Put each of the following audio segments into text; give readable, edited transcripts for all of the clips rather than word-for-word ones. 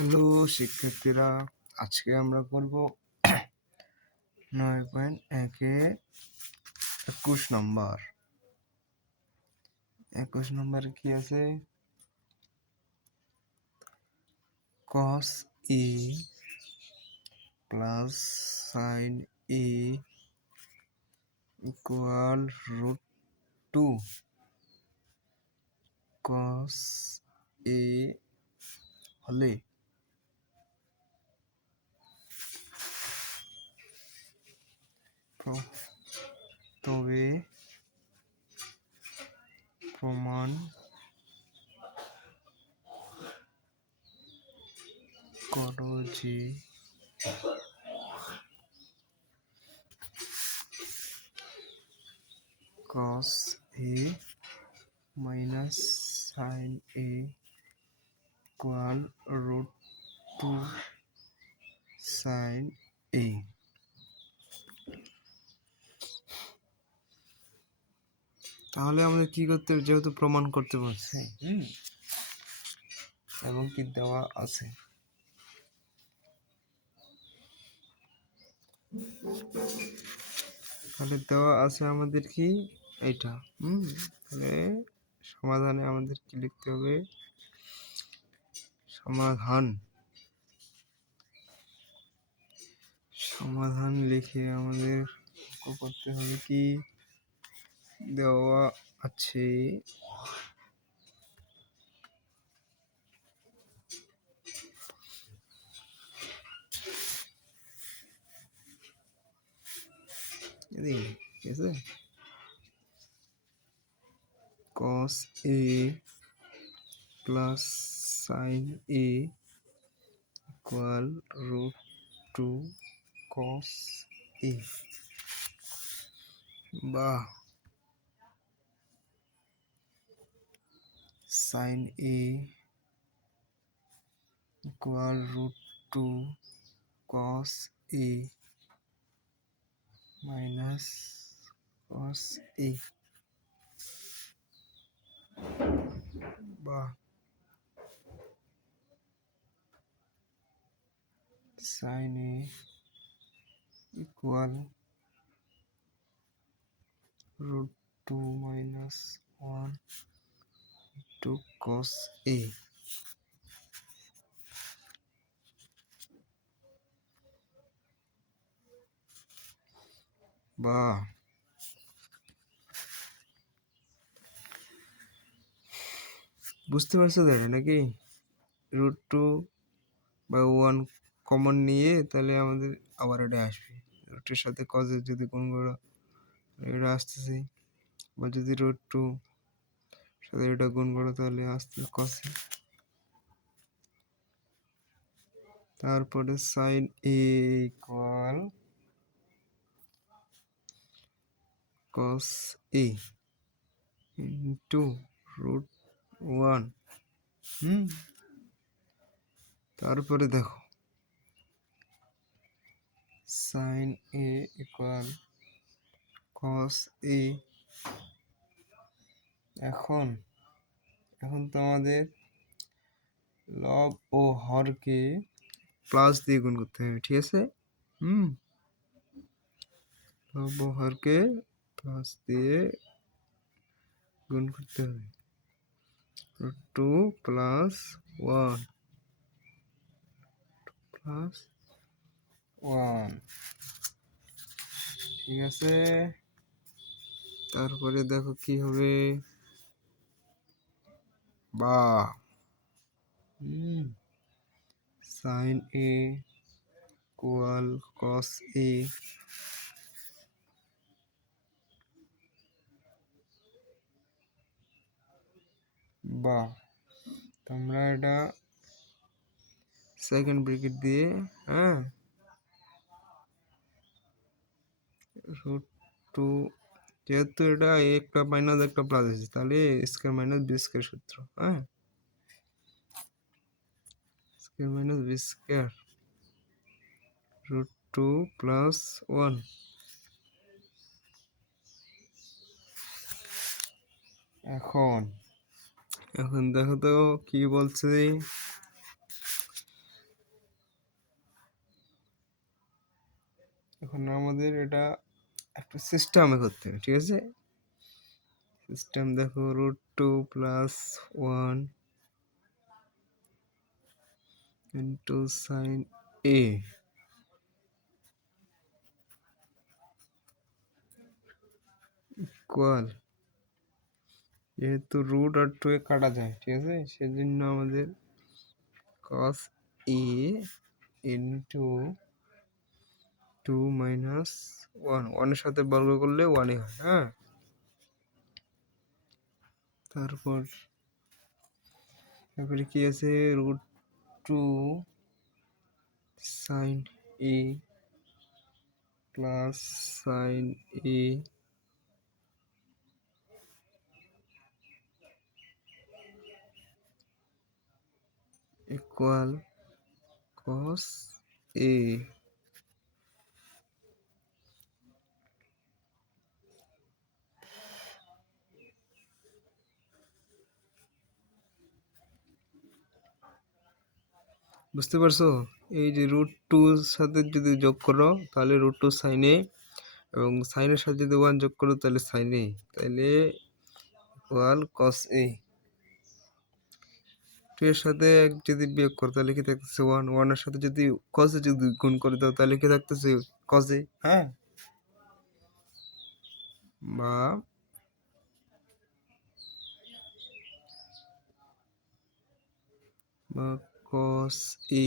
Hello শিক্ষার্থীরা, আজকে আমরা করব 9.1 21 নম্বর। 21 নম্বরে কি আছে? cos a plus sin a equal √2 cos a হলে তবে প্রমাণ করো যে cos a minus sin a equal √2 sin a। তাহলে আমাদের কি করতে হবে? যেহেতু প্রমাণ করতে বলছে এবং কি দেওয়া আছে, তাহলে দেওয়া আছে আমাদের কি এইটা। তাহলে সমাধানে আমাদের কি লিখতে হবে? সমাধান লিখে আমাদের করতে হবে কি দেওয়া আছে ঠিক আছে। cos a plus sin a equal √2 cos a বা sin a equal √2 cos a minus cos a বা sin a equal √2 minus 1 to cos a বা বুঝতে পারছো দাদা নাকি? √2 বা 1 কমন নিয়ে তাহলে আমাদের আবার এটা আসবে। রুটের সাথে কজের যদি গুণ করো এটা আসতেছে, বা যদি √2 সাথে এটা গুণ করো তাহলে আসতে কসে। তারপরে sin a equal cos a into √1। তারপরে দেখো sin a equal cos a। এখন তো আমাদের লব ও হরকে প্লাস দিয়ে গুণ করতে হবে, ঠিক আছে। লব ও হরকে প্লাস দিয়ে গুণ করতে হবে। √2 plus 1 plus 1, ঠিক আছে। তারপরে দেখো কি হবে, বা sin a equal cos a বা তোমরা এটা সেকেন্ড ব্র্যাকেট দিয়ে √2, যেহেতু এটা একটা মাইনাস একটা প্লাস আছে তাহলে স্কয়ার মাইনাস বি স্কয়ার সূত্র, square minus B square √2 plus 1। এখন দেখো তো কি বলছে, এখন আমাদের এটা একটা সিস্টেমে করতে হবে, ঠিক আছে? সিস্টেম দেখো, √2 + 1 * sin a ইকুয়াল, যেহেতু রুট আর 2 এ কাটা যায়, ঠিক আছে, সেজন্য আমাদের cos a * 2 - 1, 1 এর সাথে বর্গ করলে 1 হয়, হ্যাঁ। তারপরে কি আছে, √2 sin a + sin a equal cos a। বুঝতে পারছো? এই যে √2 সাথে যদি যোগ করো তাহলে √2 sin a, এবং সাইনের সাথে যদি 1 যোগ করো তাহলে sin a, তাহলে ইকুয়াল cos a। 2 এর সাথে 1 যদি বিয়োগ করো তাহলে কি থাকতেছে 1, 1 এর সাথে যদি cos a যদি গুণ করে দাও তাহলে কি থাকতেছে cos a, হ্যাঁ। বা cos a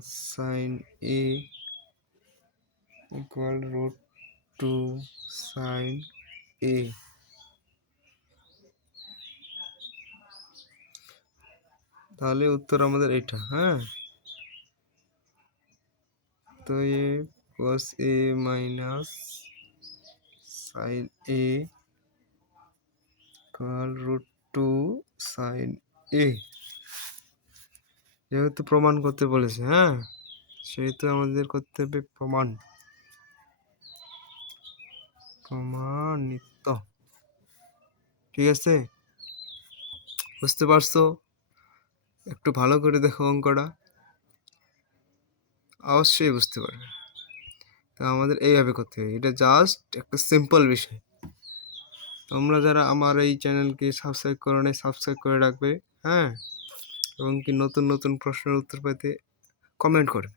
- sin a equal √2 sin a। তাহলে উত্তর আমাদের এটা, হ্যাঁ। তো ये cos a - sin a equal √2 sin a। যেহেতু প্রমাণ করতে বলেছে, হ্যাঁ, সেহেতু আমাদের করতে হবে প্রমাণিত, ঠিক আছে? বুঝতে পারছো? একটু ভালো করে দেখো অঙ্কটা, অবশ্যই বুঝতে পারবে। তো আমাদের এইভাবে করতে হবে, এটা জাস্ট একটা সিম্পল বিষয়। তোমরা যারা আমার এই চ্যানেলকে সাবস্ক্রাইব করো নাই, সাবস্ক্রাইব করে রাখবে, হ্যাঁ, এবং কি নতুন নতুন প্রশ্নের উত্তর পেতে কমেন্ট করবে।